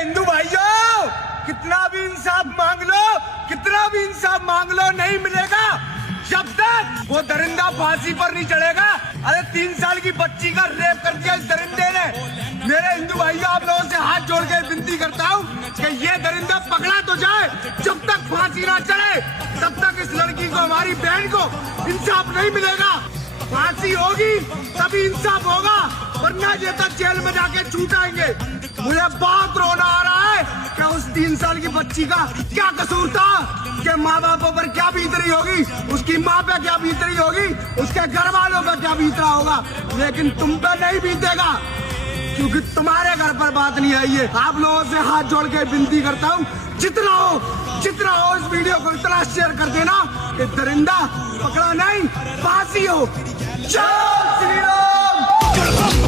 हिंदू भाइयों, कितना भी इंसाफ मांग लो नहीं मिलेगा जब तक वो दरिंदा फांसी पर नहीं चढ़ेगा। अरे 3 साल की बच्ची का रेप कर दिया इस दरिंदे ने। मेरे हिंदू भाइयों, आप लोगों से हाथ जोड़ के विनती करता हूँ कि ये दरिंदा पकड़ा तो जाए। जब तक फांसी ना चढ़े तब तक इस लड़की को, हमारी बहन को इंसाफ नहीं मिलेगा। फांसी होगी तभी इंसाफ होगा, वरना ये तक जेल में जाके छूटाएंगे। मुझे बहुत रोना आ रहा है कि उस 3 साल की बच्ची का क्या कसूर था, कि माँ बापों पर क्या बीत रही होगी, उसकी माँ पे क्या बीत रही होगी, उसके घर वालों पर क्या बीत रहा होगा। लेकिन तुम पे नहीं बीतेगा, क्योंकि तुम्हारे घर पर बात नहीं आई है। आप लोगों से हाथ जोड़ के विनती करता हूँ, जितना हो इस वीडियो को इतना शेयर कर देना कि दरिंदा पकड़ा नहीं, फांसी हो। जय श्री राम।